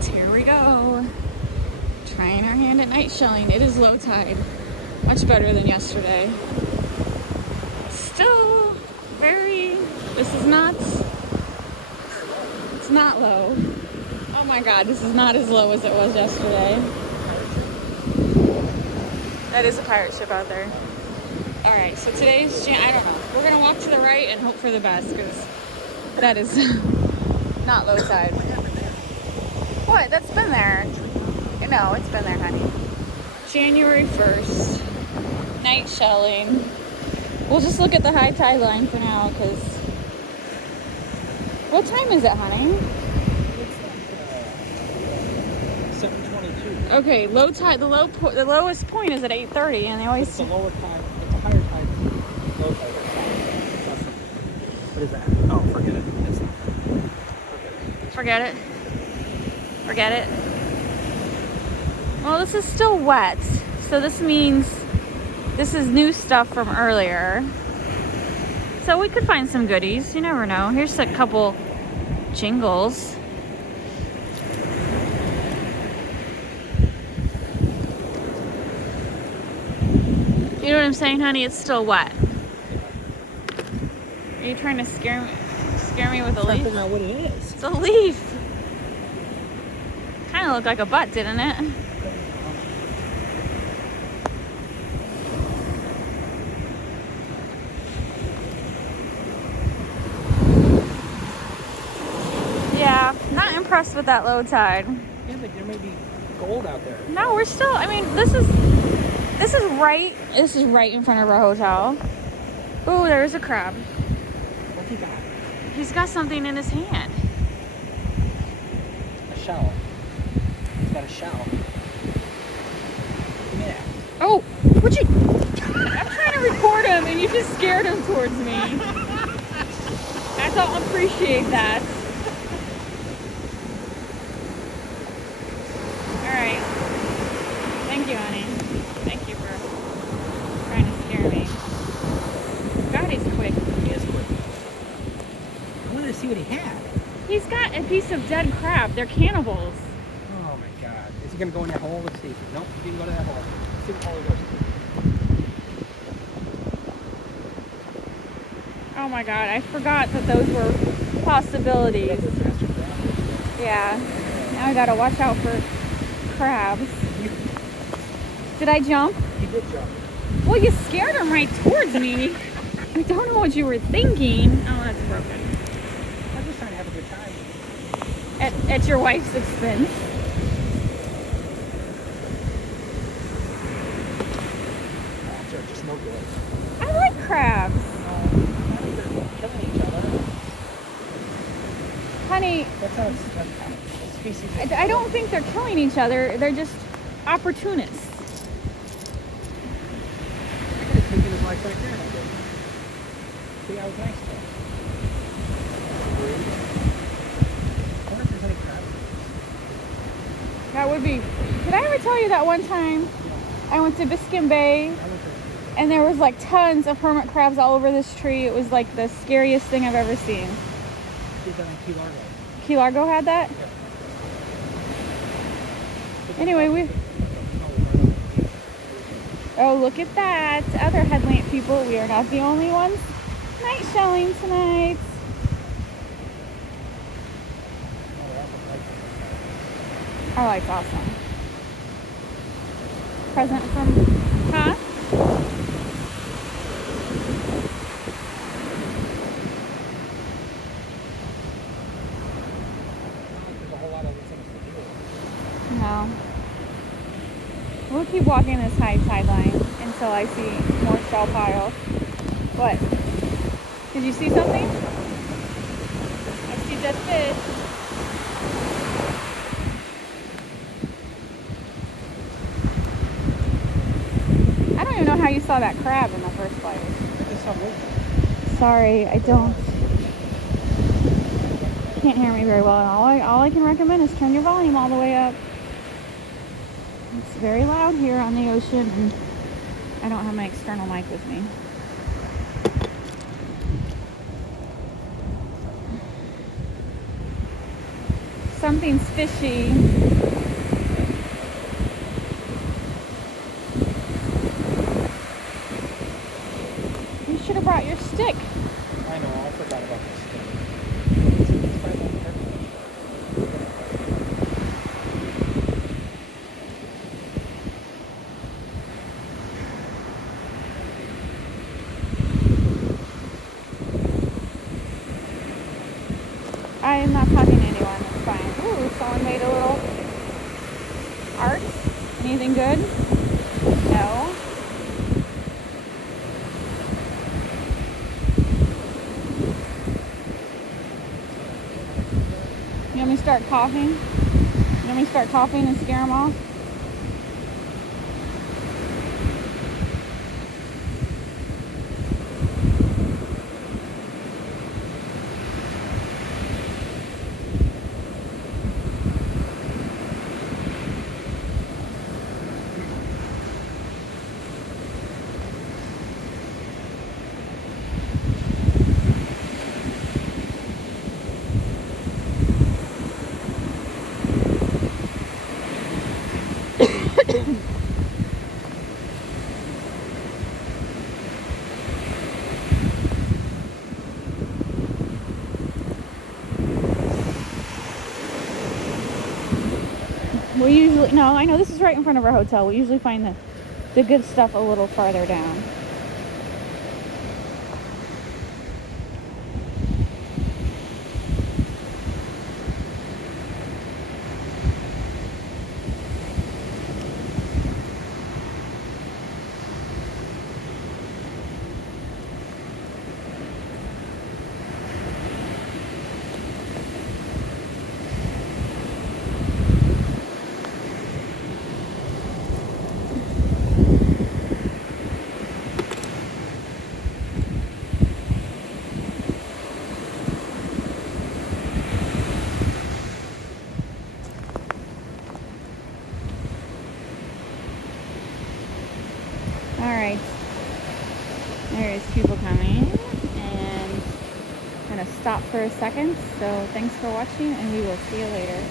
right, here we go. Trying our hand at night shelling. It is low tide. Much better than yesterday. Still very, this is not, it's not low. Oh my God, this is not as low as it was yesterday. That is a pirate ship out there. All right, so today's, I don't know. We're gonna walk to the right and hope for the best because that is not low tide. What? That's been there. No, it's been there, honey. January 1st, night shelling. We'll just look at the high tide line for now because. What time is it, honey? It's like 7:22. Okay, low tide. The lowest point is at 8:30, and they always. It's a lower tide. It's a higher tide. Low tide. What is that? Oh, forget it. It's not. Forget it. Forget it. Well, this is still wet, so this means this is new stuff from earlier. So we could find some goodies. You never know. Here's a couple jingles. You know what I'm saying, honey? It's still wet. Are you trying to scare me with a leaf? I don't know what it is. It's a leaf. Kind of looked like a butt, didn't it? Yeah, not impressed with that low tide. Yeah, but there may be gold out there. No, we're still. I mean, this is right in front of our hotel. Ooh, there's a crab. What's he got? He's got something in his hand. A shell. He's got a shell. Yeah. Oh, would you? I'm trying to record him, and you just scared him towards me. I don't appreciate that. All right. Thank you, honey. Thank you for trying to scare me. God, he's quick. He is quick. I wanted to see what he had. He's got a piece of dead crab. They're cannibals. Oh my God. Is he going to go in that hole? Let's see. Nope, he didn't go to that hole. Let's see what hole he goes to. Oh my God, I forgot that those were possibilities. Yeah. Now I gotta watch out for crabs. Did I jump? He did jump. Well, you scared him right towards me. I don't know what you were thinking. Oh, that's broken. I'm just trying to have a good time. At your wife's expense. Crabs are just no good. I like crabs. I think they're killing each other. Honey, That's how it's species. I don't think they're killing each other. They're just opportunists. I could have taken his life right there. And I did. See, I was nice to him. I wonder if there's any crabs. That would be. Did I ever tell you that one time I went to Biscayne Bay? I went to And there was like tons of hermit crabs all over this tree. It was like the scariest thing I've ever seen. did that in Key Largo. Key Largo had that? Yeah. Anyway, oh, look at that. Other headlamp people, we are not the only ones night shelling tonight. Our light's awesome. Present from, huh? There's a whole lot of things to do. No. We'll keep walking this high tide line until I see more shell piles. What? Did you see something? I see dead fish. I don't even know how you saw that crab in the first place. I just saw movement. Sorry, I don't. Can't hear me very well. All I can recommend is turn your volume all the way up. It's very loud here on the ocean, and I don't have my external mic with me. Something's fishy. You should have brought your stick. I know, I forgot about this thing. I am not talking to anyone. It's fine. Ooh, someone made a little art. Anything good? No. You want me to start coughing? You want me to start coughing and scare them off? We usually, no, I know this is right in front of our hotel. We usually find the good stuff a little farther down. Alright, there's people coming, and I'm going to stop for a second, so thanks for watching, and we will see you later.